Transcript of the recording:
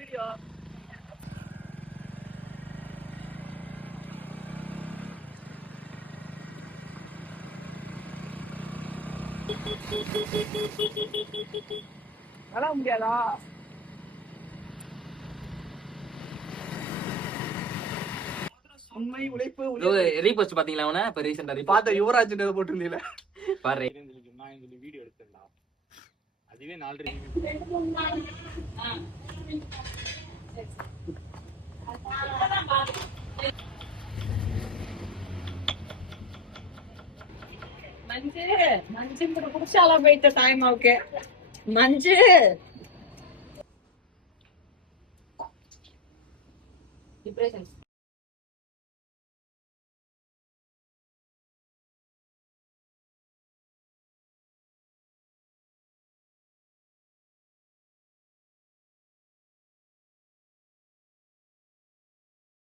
Video வர முடியாதா? உண்மை உழைப்பு ரீபோஸ்ட் பாத்தீங்களா? அவன இப்ப ரீசெண்டா பார்த்த யுவராஜ் போட்டுருந்தீல பாரு. வீடியோ எடுத்துடலாம். அதுவே 4 மஞ்சு மஞ்சு குடிச்சாலாம் போயிட்ட டைம். ஓகே மஞ்சு